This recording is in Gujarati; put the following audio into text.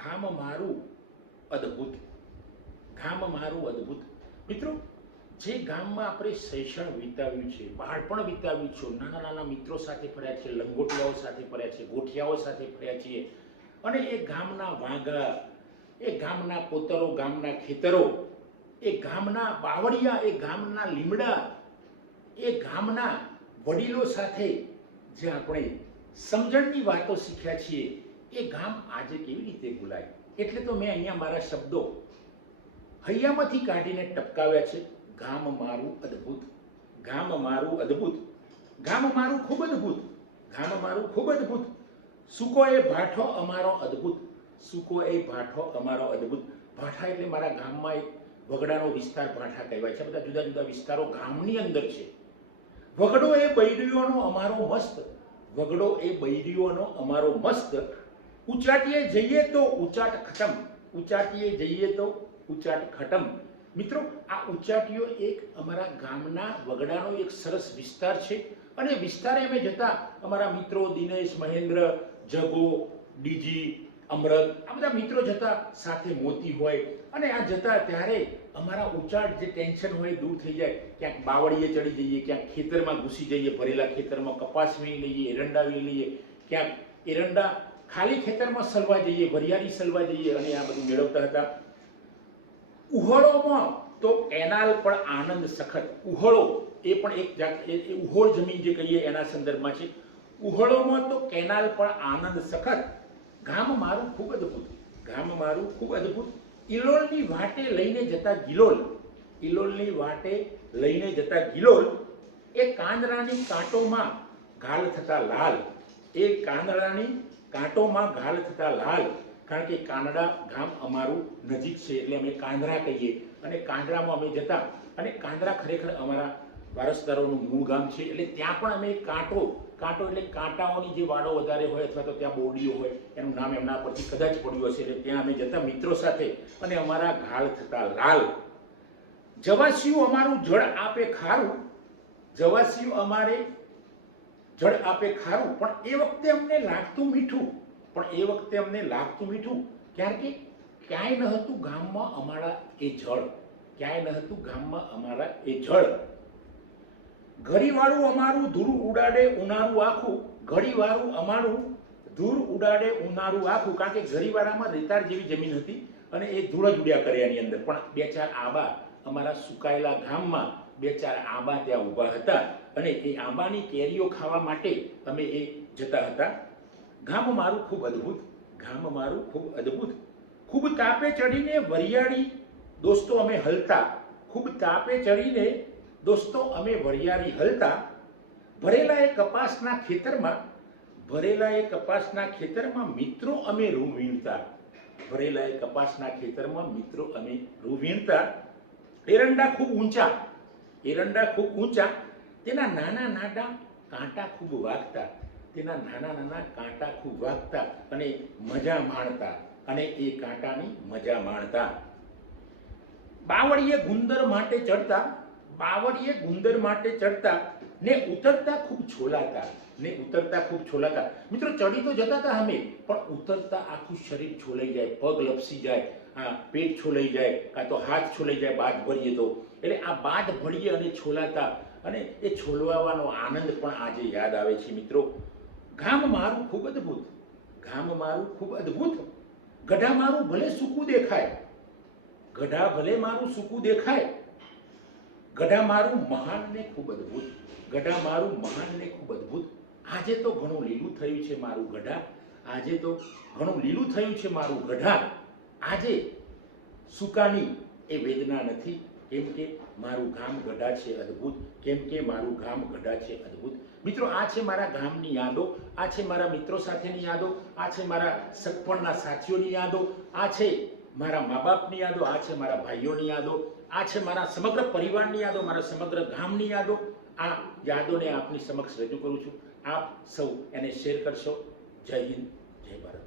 ગામ મારું અદ્ભુત, ગામ મારું અદ્ભુત. મિત્રો, જે ગામમાં આપણે શૈક્ષણ વિતાવ્યું છે, બાળપણ વિતાવ્યું છે, નાના નાના મિત્રો સાથે ફર્યા છે, લંગોટિયાઓ સાથે ફર્યા છે, ગોઠિયાઓ સાથે ફર્યા છીએ, અને એ ગામના વાંગા, એ ગામના કોતરો, ગામના ખેતરો, એ ગામના બાવળિયા, એ ગામના લીમડા, એ ગામના વડીલો સાથે જે આપણે સમજણની વાતો શીખ્યા છીએ, એ ગામ આજે કેવી રીતે ભૂલાય? એટલે તો મેં અહીંયા મારા શબ્દો હૈયામાંથી કાઢીને ટપકાવ્યા છે. ગામ મારું અદ્ભુત, ગામ મારું અદ્ભુત, ગામ મારું ખૂબ અદ્ભુત, ગામ મારું ખૂબ અદ્ભુત. સૂકો એ ભાઠો અમારો અદ્ભુત, સૂકો એ ભાઠો અમારો અદ્ભુત. ભાઠા એટલે મારા ગામમાં એક વગડાનો વિસ્તાર ભાઠા કહેવાય છે. બધા જુદા જુદા વિસ્તારો ગામની અંદર છે. વગડો એ બૈરીઓનો અમારો મસ્ત, વગડો એ બૈરીઓનો અમારો મસ્ત. ઉચાટીએ જઈએ તો ઉચાટ ખતમ, ઉચાટીએ જઈએ તો ઉચાટ ખતમ. મિત્રો, આ ઉચાટીઓ એક અમારા ગામના વગડાનો એક સરસ વિસ્તાર છે, અને વિસ્તારે અમે જતા અમારા મિત્રો દિનેશ, મહેન્દ્ર, જગો, ડીજી, અમૃત, આ બધા મિત્રો જતા, સાથે મોતી હોય, અને આ જતા ત્યારે અમારા ઉચાટ જે ટેન્શન હોય દૂર થઈ જાય. ક્યાંક બાવળીએ ચડી જઈએ, ક્યાંક ખેતરમાં ઘૂસી જઈએ, ભરેલા ખેતરમાં કપાસ વીણી લઈએ, એરંડા વીણી લઈએ, ક્યાંક એરંડા ખાલી ખેતરમાં સલવા જઈએ, વરિયાળી સલવા જઈએ, અને આ બધું મેળવતા હતા. ઉહળોમાં તો કેનાલ પણ આનંદ સખત. ઉહળો એ પણ એક જાત, એ ઉહોળ જમીન જે કહીએ એના સંદર્ભમાં છે. ઉહળોમાં તો કેનાલ પણ આનંદ સખત. ગામ મારું ખૂબ અદ્ભુત, ગામ મારું ખૂબ અદ્ભુત. ઇલોલની વાટે લઈને જતા ગિલોલ, ઇલોલની વાટે લઈને જતા ગિલોલ. એ કાંદરાની કાંટોમાં ઘાલ થતા લાલ, એ કાંદરાની કાંટોમાં ઘાલ થતા લાલ. કારણ કે કાંદડા ગામ અમારું નજીક છે એટલે અમે કાંદરા કહીએ, અને કાંદરામાં અમે જતા. અને કાંદરા ખરેખર અમારા વારસદારોનું મૂળ ગામ છે, એટલે ત્યાં પણ અમે કાંટો, કાંટો એટલે કાંટાઓની જે વાડો વધારે હોય, અથવા તો ત્યાં બોરડીઓ હોય, એનું નામ એમના પરથી કદાચ પડ્યું હશે, એટલે ત્યાં અમે જતા મિત્રો સાથે, અને અમારા ઘાલ થતા લાલ. જવાસિયું અમારું જળ આપે ખારું, જવાસિયું અમારે જળ આપે ખારું, પણ એ વખતે અમને લાગતું મીઠું, પણ એ વખતે અમને લાગતું મીઠું. કારણ કે ક્યાંય ન હતું ગામમાં અમારા એ જળ, ક્યાંય ન હતું ગામમાં અમારા એ જળ. ઘડીવાળું અમારું ધૂળ ઉડાડે ઉનાળું આખું, ઘડીવાળું અમારું ધૂળ ઉડાડે ઉનાળું આખું. કારણ કે ઘડીવાળામાં રેતાળ જેવી જમીન હતી, અને એ ધૂળ જ ઉડ્યા કરે એની અંદર. પણ બે ચાર આંબા અમારા સુકાયેલા ગામમાં, બે ચાર આંબા ત્યાં ઊભા હતા, અને એ આંબાની કેરીઓ ખાવા માટે અમે એ જતા હતા. ગામ મારું ખૂબ અદ્ભુત, ગામ મારું ખૂબ અદ્ભુત. ખૂબ તાપે ચડીને વરિયાળી દોસ્તો અમે હલતા, ખૂબ તાપે ચડીને દોસ્તો અમે વરિયાળી હલતા. ભરેલા એ કપાસના ખેતરમાં, ભરેલા એ કપાસના ખેતરમાં મિત્રો અમે રૂ વીણતા, ભરેલા એ કપાસના ખેતરમાં મિત્રો અમે રૂ વીણતા. એરંડા ખૂબ ઊંચા, એરંડા ખૂબ ઊંચા, તેના નાના નાના કાંટા ખૂબ વાગતા, તેના નાના નાના કાંટા ખૂબ વાગતા, અને મજા માણતા, અને એ કાંટાની મજા માણતા. બાવળીએ ગુંદર માટે ચડતા, બાવળીએ ગુંદર માટે ચડતા, ને ઉતરતા ખૂબ છોલાતા, ને ઉતરતા ખૂબ છોલાતા. મિત્રો, ચડી તો જતા હતા અમે, પણ ઉતરતા આખું શરીર છોલાઈ જાય, પગ લપસી જાય, આ પેટ છોલાઈ જાય, કાં તો હાથ છોલાઈ જાય બાદ ભરીએ તો. એટલે આ બાદ ભરીએ અને છોલાતા, અને એ છોલવાનો આનંદ પણ આજે યાદ આવે છે. મિત્રો, ગામ મારું ખૂબ અદ્ભુત, ગામ મારું ખૂબ અદ્ભુત. ગઢા મારું ભલે સૂકું દેખાય, ગઢા ભલે મારું સૂકું દેખાય, ગઢા મારું મહાન ને ખૂબ અદ્ભુત, ગઢા મારું મહાન ને ખૂબ અદ્ભુત. આજે તો ઘણું લીલું થયું છે મારું ગઢા, આજે તો ઘણું લીલું થયું છે મારું ગઢા. આજે સુકાની એ વેદના નથી, કેમ કે મારું ગામ ગઢા છે અદ્ભુત, કેમ કે મારું ગામ ગઢા છે અદ્ભુત. મિત્રો, આ છે મારા ગામની યાદો, આ છે મારા મિત્રો સાથેની યાદો, આ છે મારા સગપણના સાથીઓની યાદો, આ છે મારા મા બાપની યાદો, આ છે મારા ભાઈઓની યાદો, આ છે મારા સમગ્ર પરિવારની યાદો, મારા સમગ્ર ગામની યાદો. આ યાદોને આપની સમક્ષ રજૂ કરું છું. આપ સૌ એને શેર કરશો. જય હિન્દ, જય ભારત.